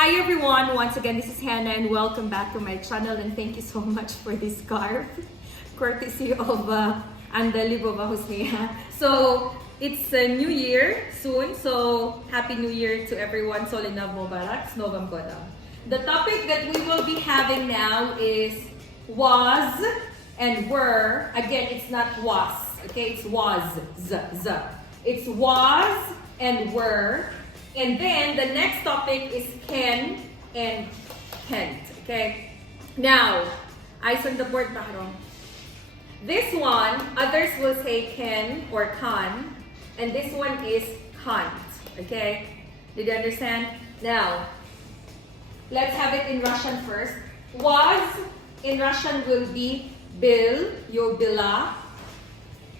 Hi everyone, once again this is Hannah and welcome back to my channel, and thank you so much for this scarf courtesy of Andalibova Hosea. So it's a new year soon, so happy new year to everyone. Solinav Mubarak, Snovam Godam. The topic that we will be having now is was and were. Again, it's not was, okay? It's was, It's was and were. And then the next topic is can and can't, okay? Now, eyes on the board, Bahro. This one, others will say can or can, and this one is can't, okay? Did you understand? Now, let's have it in Russian first. Was in Russian will be byl, yo byla,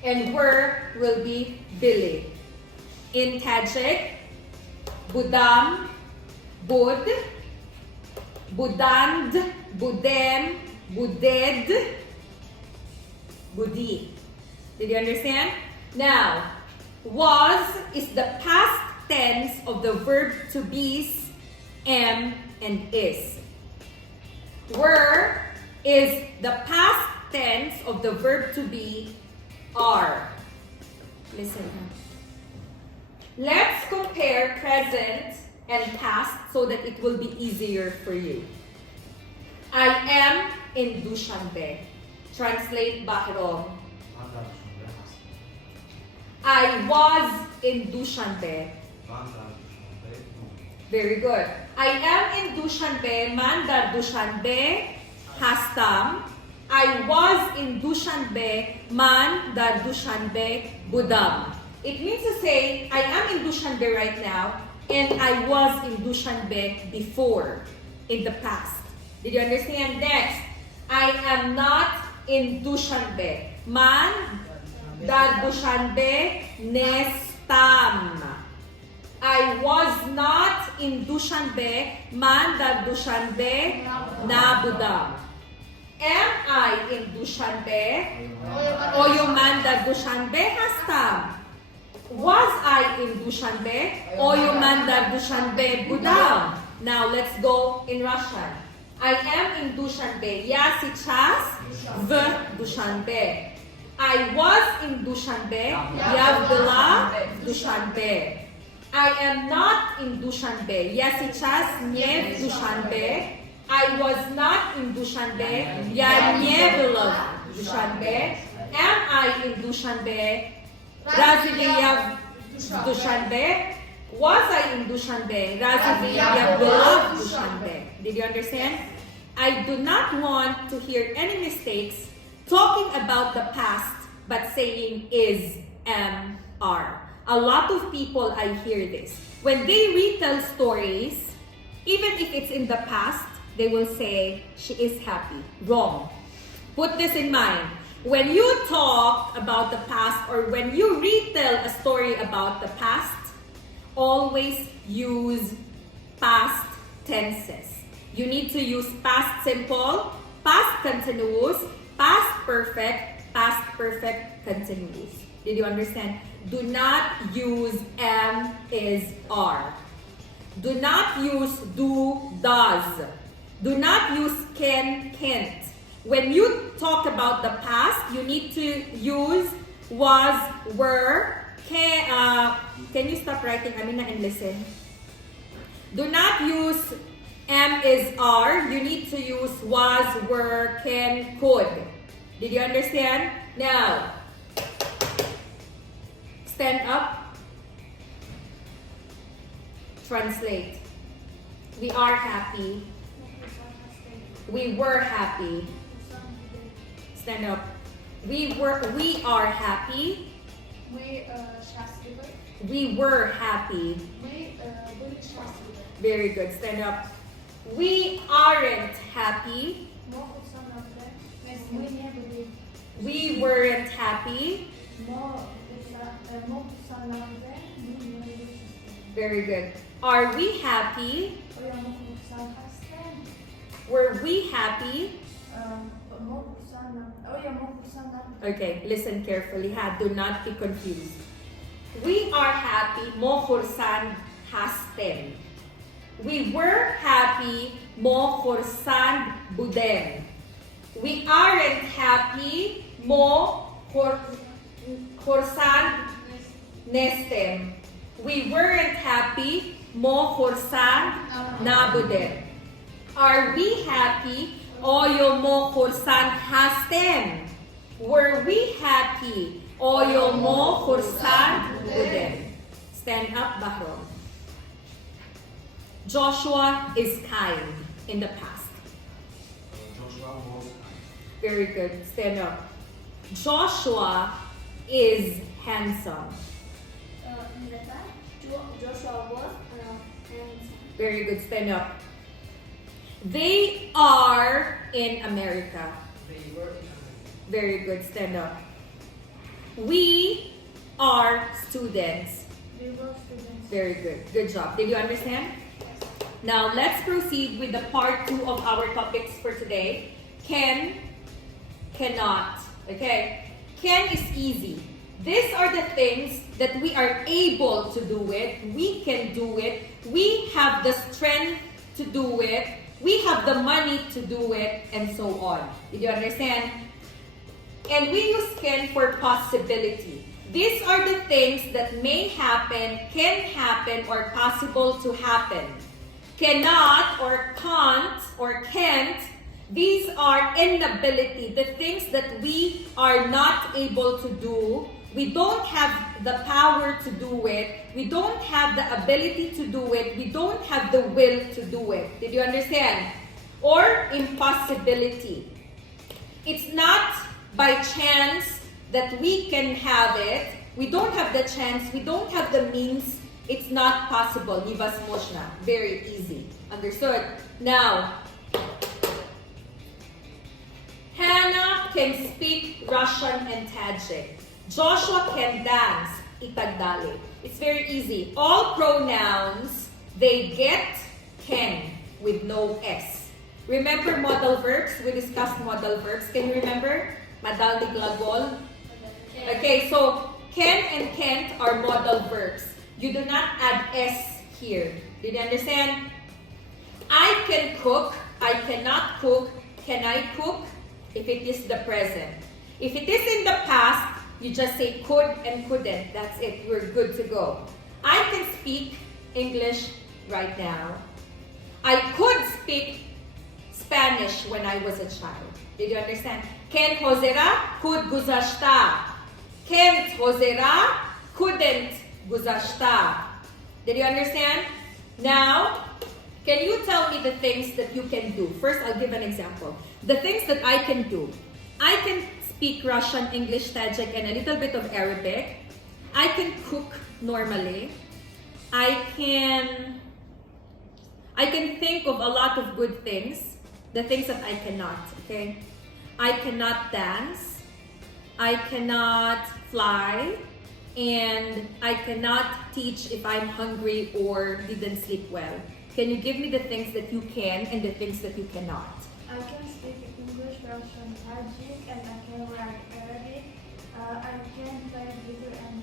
and were will be были. In Tajik, budam, bud, budand, budem, buded, budi. Did you understand? Now, was is the past tense of the verb to be's am and is. Were is the past tense of the verb to be are. Listen. Let's compare present and past so that it will be easier for you. I am in Dushanbe. Translate Bahrom. I was in Dushanbe. Very good. I am in Dushanbe. Mandar Dushanbe. Hastam. I was in Dushanbe. Mandar Dushanbe. Budam. It means to say, I am in Dushanbe right now, and I was in Dushanbe before, in the past. Did you understand? Next, I am not in Dushanbe. Man dar Dushanbe nestam. I was not in Dushanbe. Man dar Dushanbe nabudam. Am I in Dushanbe? Oyo man dar Dushanbe hastam. Was I in Dushanbe? Oyo man dar Dushanbe budam. Now let's go in Russian. I am in Dushanbe. Я сейчас в Душанбе. I was in Dushanbe. Я была в Душанбе. I am not in Dushanbe. Я сейчас не в Душанбе. I was not in Dushanbe. Я не была в Душанбе. Am I in Dushanbe? Разве я в Душанбе? Was I in Dushanbe? Разве я была в Dushanbe? Did you understand? I do not want to hear any mistakes talking about the past but saying is, am, are. A lot of people, I hear this. When they retell stories, even if it's in the past, they will say, she is happy. Wrong. Put this in mind. When you talk about the past or when you retell a story about the past, always use past tenses. You need to use past simple, past continuous, past perfect continuous. Did you understand? Do not use am, is, are. Do not use do, does. Do not use can, can't. When you talk about the past, you need to use was, were, can you stop writing, Amina, and listen? Do not use am, is, are. You need to use was, were, can, could. Did you understand? Now, stand up. Translate. We are happy. We were happy. Stand up. We are happy. We were happy. Very good. Stand up. We aren't happy. We weren't happy. Very good. Are we happy? Were we happy? Okay, listen carefully. Do not be confused. We are happy. Mo khursan hastem. We were happy mo kursan buden. We aren't happy mo kursan nestem. We weren't happy mo kursan nabuden. Are we happy oyo mo kursan hastem? Were we happy oyo mo kursan buden? Stand up, Bahron. Joshua is kind in the past. Joshua was kind. Very good. Stand up. Joshua is handsome. In the past, Joshua was handsome. Very good. Stand up. They are in America. They were in America. Very good. Stand up. We are students. We were students. Very good. Good job. Did you understand? Now, let's proceed with the part 2 of our topics for today. Can, cannot. Okay? Can is easy. These are the things that we are able to do it. We can do it. We have the strength to do it. We have the money to do it, and so on. Did you understand? And we use can for possibility. These are the things that may happen, can happen, or possible to happen. Cannot or can't or can't, these are inability, the things that we are not able to do. We don't have the power to do it. We don't have the ability to do it. We don't have the will to do it. Did you understand? Or impossibility. It's not by chance that we can have it. We don't have the chance. We don't have the means. It's not possible. Nivas moshna. Very easy. Understood? Now, Hannah can speak Russian and Tajik. Joshua can dance Itagdali. It's very easy. All pronouns, they get can with no S. Remember modal verbs? We discussed modal verbs. Can you remember? Madal di glagol. Okay, so can and can't are modal verbs. You do not add S here. Did you understand? I can cook. I cannot cook. Can I cook? If it is the present. If it is in the past, you just say could and couldn't. That's it. We're good to go. I can speak English right now. I could speak Spanish when I was a child. Did you understand? Can hozera, could guzashta. Can't hozera, couldn't guzashta. Did you understand? Now, can you tell me the things that you can do? First, I'll give an example. The things that I can do. I can speak Russian, English, Tajik, and a little bit of Arabic. I can cook normally. I can think of a lot of good things. The things that I cannot, okay? I cannot dance. I cannot fly. And I cannot teach if I'm hungry or didn't sleep well. Can you give me the things that you can and the things that you cannot? I can speak English, Russian, Tajik, and I can write Arabic. I can play guitar and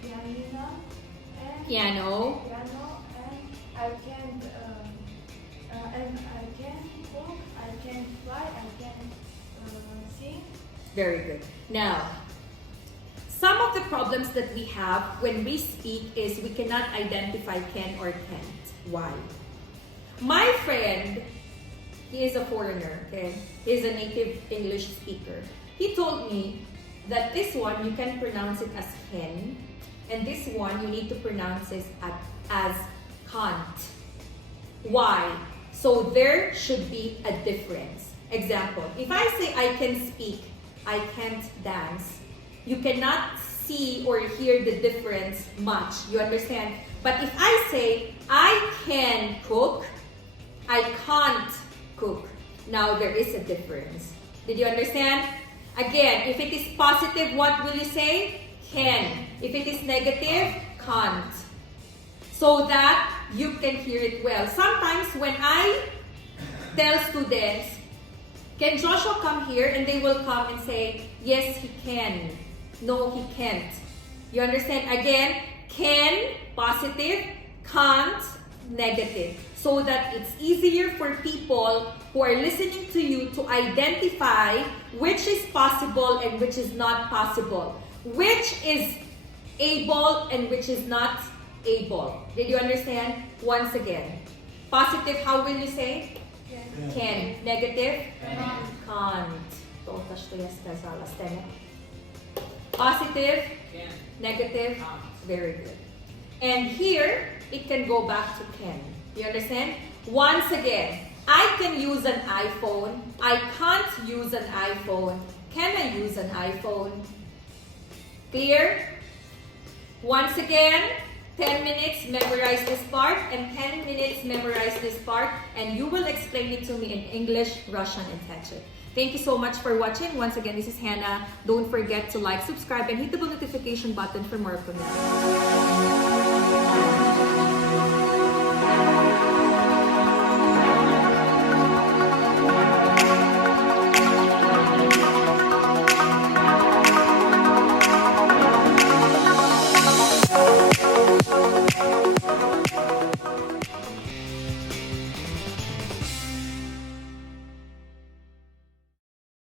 piano. Piano. And I can cook. I can fly. I can sing. Very good. Now, some of the problems that we have when we speak is we cannot identify can or can't. Why? My friend, he is a foreigner, okay? He's a native English speaker. He told me that this one, you can pronounce it as can, and this one, you need to pronounce it as can't. Why? So there should be a difference. Example, if I say I can speak, I can't dance, you cannot see or hear the difference much. You understand? But if I say I can cook, I can't cook, now there is a difference. Did you understand? Again, if it is positive, what will you say? Can. If it is negative, can't. So that you can hear it well. Sometimes when I tell students, can Joshua come here? And they will come and say, yes, he can. No, he can't. You understand? Again, can, positive, can't, negative, so that it's easier for people who are listening to you to identify which is possible and which is not possible, which is able and which is not able. Did you understand? Once again, positive, how will you say? Can. Negative? Can't. Positive? Negative? Very good. And here, it can go back to can. You understand? Once again, I can use an iPhone. I can't use an iPhone. Can I use an iPhone? Clear? Once again, 10 minutes, memorize this part, and 10 minutes, memorize this part, and you will explain it to me in English, Russian, and Tajik. Thank you so much for watching. Once again, this is Hannah. Don't forget to like, subscribe, and hit the bell notification button for more from me.